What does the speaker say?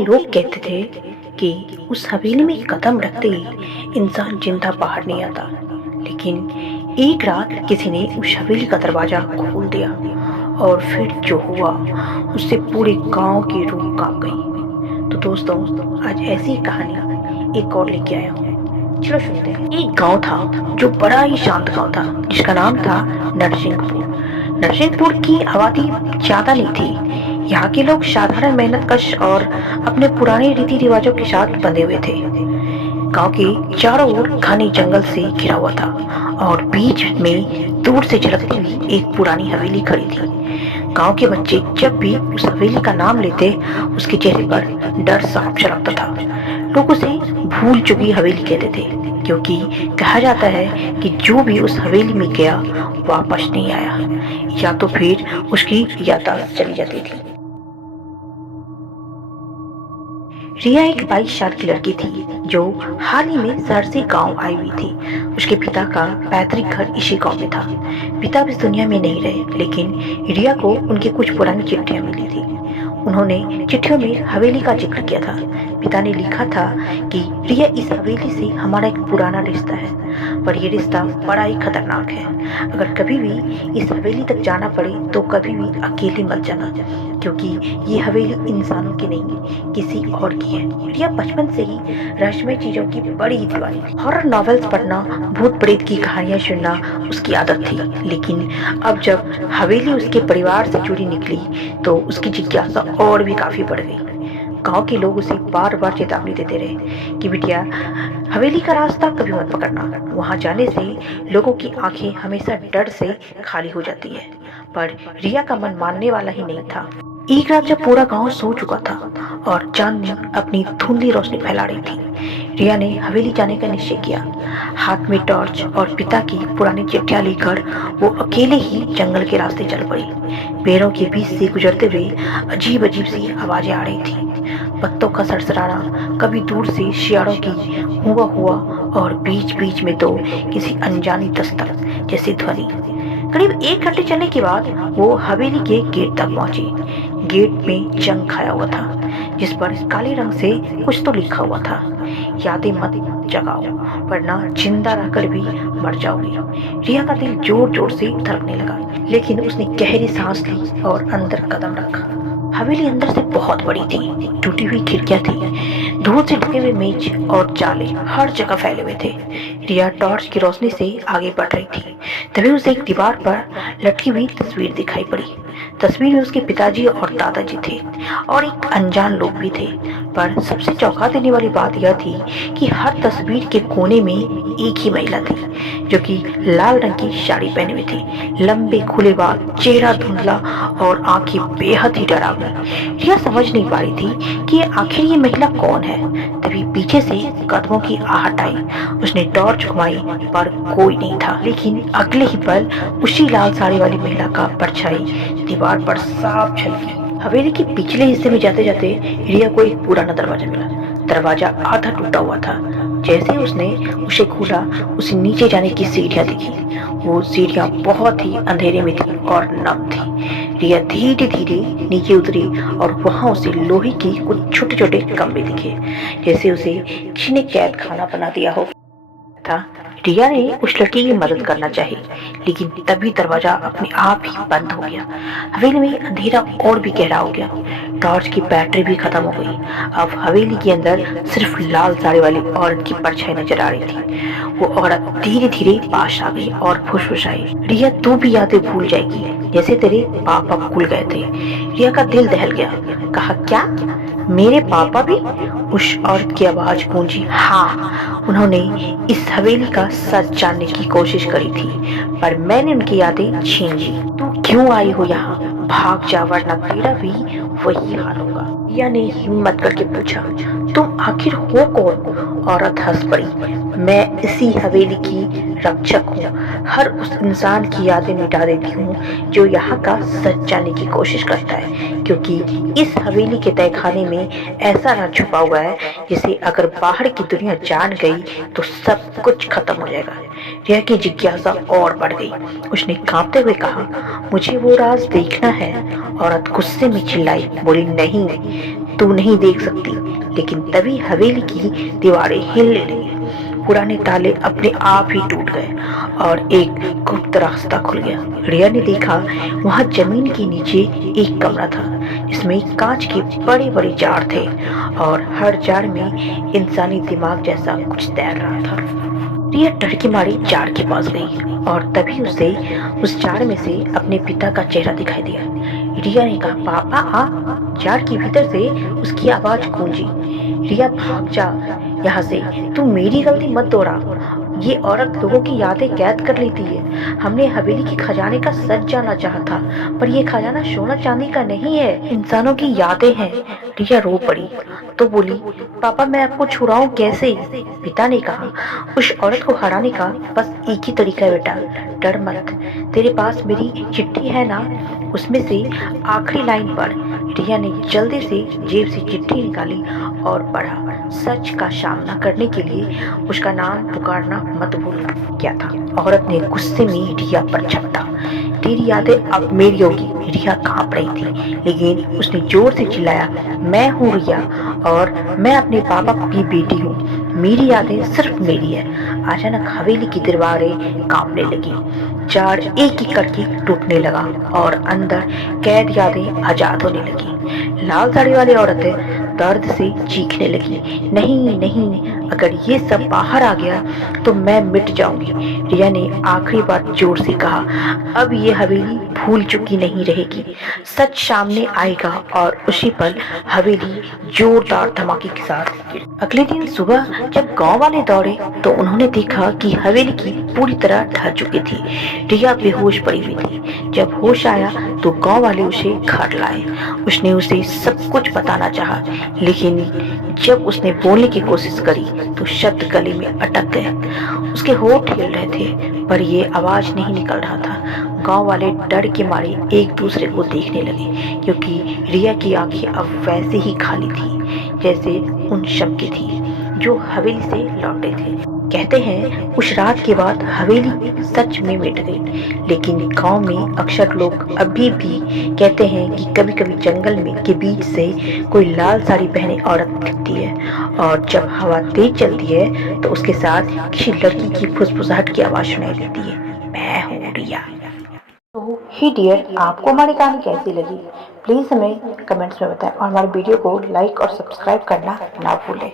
लोग कहते थे कि उस हवेली में कदम रखते ही इंसान जिंदा बाहर नहीं आता, लेकिन एक रात किसी ने उस हवेली का दरवाजा खोल दिया और फिर जो हुआ उससे पूरे गांव की रूह कांप गई। तो दोस्तों, आज ऐसी कहानी एक और लेके आया हूँ। चलो सुनते हैं। एक गांव था जो बड़ा ही शांत गांव था, जिसका नाम था नरसिंहपुर। नरसिंहपुर की आबादी ज्यादा नहीं थी। यहाँ के लोग साधारण मेहनतकश और अपने पुराने रीति रिवाजों के साथ बंधे हुए थे। गांव के चारों ओर घने जंगल से घिरा हुआ था और बीच में दूर से झलकती हुई एक पुरानी हवेली खड़ी थी। गांव के बच्चे जब भी उस हवेली का नाम लेते, उसके चेहरे पर डर साफ झलकता था। लोग उसे भूल चुकी हवेली कहते थे, क्योंकि कहा जाता है कि जो भी उस हवेली में गया वापस नहीं आया, या तो फिर उसकी याददाश्त चली जाती थी। रिया एक 22 साल की लड़की थी जो हाल ही में शहर से गांव आई हुई थी। उसके पिता का पैतृक घर इसी गांव में था। पिता इस दुनिया में नहीं रहे, लेकिन रिया को उनकी कुछ पुरानी चिट्ठियां मिली थी। उन्होंने चिट्ठियों में हवेली का जिक्र किया था। पिता ने लिखा था कि रिया, इस हवेली से हमारा एक पुराना रिश्ता है, पर यह रिश्ता बड़ा ही खतरनाक है। अगर कभी भी इस हवेली तक जाना पड़े तो कभी भी अकेले मत जाना, क्योंकि ये हवेली इंसानों की नहीं, किसी और की है। रिया बचपन से ही रहस्यमय चीजों की बड़ी दीवानी थी। हॉरर नॉवेल्स पढ़ना, भूत प्रेत की कहानियां सुनना उसकी आदत थी। लेकिन अब जब हवेली उसके परिवार से जुड़ी निकली तो उसकी जिज्ञासा और भी काफी बढ़ गई। गांव के लोग उसे बार बार चेतावनी देते रहे कि बिटिया, हवेली का रास्ता कभी मत पकड़ना। वहां जाने से लोगों की आंखें हमेशा डर से खाली हो जाती है। पर रिया का मन मानने वाला ही नहीं था। एक रात जब पूरा गांव सो चुका था और चांदनी अपनी धुंधली रोशनी फैला रही थी, रिया ने हवेली जाने का निश्चय किया। हाथ में टॉर्च और पिता की पुरानी चिट्ठियां लेकर वो अकेले ही जंगल के रास्ते चल पड़ी। पेड़ों के बीच से गुजरते हुए अजीब अजीब सी आवाजें आ रही थी। पत्तों का सरसराना, कभी दूर से शियारों की हुआ हुआ और बीच बीच में तो किसी अनजानी दस्तक जैसी ध्वनि। करीब 1 घंटे चलने के बाद वो हवेली के गेट तक पहुंची। गेट में जंग खाया हुआ था, जिस पर काले रंग से कुछ तो लिखा हुआ था, यादें मत जगाओ वरना जिंदा रहकर भी मर जाओगी। रिया का दिल जोर जोर से धड़कने लगा, लेकिन उसने गहरी सांस ली और अंदर कदम रखा। हवेली अंदर से बहुत बड़ी थी। टूटी हुई खिड़कियां थी, धूल से ढके हुए मेज और जाले हर जगह फैले हुए थे। रिया टॉर्च की रोशनी से आगे बढ़ रही थी, तभी उसे एक दीवार पर लटकी हुई तस्वीर दिखाई पड़ी। तस्वीर में उसके पिताजी और दादाजी थे और एक अनजान लोग भी थे। पर सबसे चौंका देने वाली बात यह थी कि हर तस्वीर के कोने में एक ही महिला थी, जो कि लाल रंग की साड़ी पहने हुई थी। लंबे खुले बाल, चेहरा धुंधला और आंखें बेहद ही डरावनी। रिया समझ नहीं पा रही थी कि आखिर ये महिला कौन है। तभी पीछे से कदमों की आहट आई। उसने टॉर्च घुमाई पर कोई नहीं था, लेकिन अगले ही पल उसी लाल साड़ी वाली महिला का परछाई दीवार पर साफ झलकी। हवेली के पिछले हिस्से में जाते जाते रिया को एक पुराना दरवाजा मिला। दरवाजा आधा टूटा हुआ था। जैसे उसने उसे खोला, उसे नीचे जाने की सीढ़ियां दिखी। वो सीढ़ियां बहुत ही अंधेरे में थी और नम थी। रिया धीरे धीरे नीचे उतरी और वहां उसे लोहे की कुछ छोटे छोटे कमरे दिखे, जैसे उसे किसी ने कैद खाना बना दिया हो था। रिया ने उस लड़की की मदद करना चाही, लेकिन तभी दरवाजा अपने आप ही बंद हो गया। हवेली में अंधेरा और भी गहरा हो गया। टॉर्च की बैटरी भी खत्म हो गई। अब हवेली के अंदर सिर्फ लाल साड़ी वाली औरत की परछाई नजर आ रही थी। वो औरत धीरे धीरे पास आ गई और फुसफुसाई, रिया, तू भी यादें भूल जाएगी जैसे तेरे पापा भूल गए थे। रिया का दिल दहल गया। कहा, क्या मेरे पापा भी? उस औरत की आवाज गूंजी। हाँ, उन्होंने इस हवेली का सच जानने की कोशिश करी थी, पर मैंने उनकी यादें छीन ली। तू क्यों आई हो यहाँ? भाग जा वरना तेरा भी वही हाल होगा। रिया ने हिम्मत करके पूछा, तुम आखिर हो कौन? औरत हंस पड़ी। मैं इसी हवेली की रक्षक हूँ। हर उस इंसान की यादें मिटा देती हूँ जो यहाँ का सच जानने की कोशिश करता है, क्योंकि इस हवेली के तहखाने में ऐसा राज छुपा हुआ है जिसे अगर बाहर की दुनिया जान गई तो सब कुछ खत्म हो जाएगा। रिया की जिज्ञासा और बढ़ गई। उसने कांपते हुए कहा, मुझे वो राज देखना है। औरत गुस्से में चिल्लाई, बोली, नहीं, तू नहीं देख सकती। लेकिन तभी हवेली की दीवारें हिलने लगी, पुराने ताले अपने आप ही टूट गए और एक गुप्त रास्ता खुल गया। रिया ने देखा वहां जमीन के नीचे एक कमरा था जिसमें कांच के बड़े बड़े जार थे और हर जार में इंसानी दिमाग जैसा कुछ तैर रहा था। रिया डर के मारे जार के पास गई और तभी उसे उस जार में से अपने पिता का चेहरा दिखाई दिया। रिया ने कहा, पापा आ। जार के भीतर से उसकी आवाज गूंजी, रिया भाग जा यहाँ से, तू मेरी गलती मत दोहरा। ये औरत लोगों की यादें कैद कर लेती है। हमने हवेली के खजाने का सच जानना चाहा था, पर ये खजाना सोना चांदी का नहीं है, इंसानों की यादें हैं। रिया रो पड़ी तो बोली, पापा मैं आपको छुड़ाऊं कैसे? पिता ने कहा, उस औरत को हराने का बस एक ही तरीका है बेटा, डर मत। तेरे पास मेरी चिट्ठी है ना, उसमें से आखिरी लाइन पढ़। रिया ने जल्दी से जेब से चिट्ठी निकाली और पढ़ा। सच का सामना करने के लिए उसका नाम पुकारना मत भूलना। क्या था? औरत ने गुस्से में रिया पर झपटा, तेरी यादें अब मेरी होगी। रिया कांप रही थी, लेकिन उसने जोर से चिल्लाया, मैं हूँ रिया और मैं अपने पापा की बेटी हूँ। मेरी यादें सिर्फ मेरी है। अचानक हवेली की दीवारें कांपने लगी, जार एक एक करके टूटने लगा और अंदर कैद यादें आजाद होने लगी। लाल साड़ी वाली औरतें दर्द से चीखने लगी, नहीं नहीं, अगर ये सब बाहर आ गया तो मैं मिट जाऊंगी। रिया ने आखिरी बार जोर से कहा, अब ये हवेली भूल चुकी नहीं रहेगी। सच सामने आएगा और उसी पल हवेली जोरदार धमाके के साथ गिरी। अगले दिन सुबह जब गांव वाले दौड़े तो उन्होंने देखा कि हवेली की पूरी तरह ढह चुकी थी। रिया बेहोश पड़ी हुई थी। जब होश आया तो गांव वाले उसे घर लाए। उसने उसे सब कुछ बताना चाहा, लेकिन जब उसने बोलने की कोशिश करी तो शब्द गले में अटक गए। उसके होठ हिल रहे थे पर ये आवाज नहीं निकल रहा था। गांव वाले डर के मारे एक दूसरे को देखने लगे, क्योंकि रिया की आंखें अब वैसे ही खाली थी जैसे उन सब की थी जो हवेली से लौटे थे। कहते हैं उस रात के बाद हवेली सच में मिट गई, लेकिन गांव में अक्सर लोग अभी भी कहते हैं कि कभी कभी जंगल में के बीच से कोई लाल साड़ी पहने औरत दिखती है और जब हवा तेज चलती है तो उसके साथ किसी लड़की की फुसफुसाहट की आवाज सुनाई देती है, मैं हूँ रिया। तो ही डियर, आपको हमारी कहानी कैसी लगी प्लीज हमें कमेंट्स में बताएं और हमारे वीडियो को लाइक और सब्सक्राइब करना ना भूलें।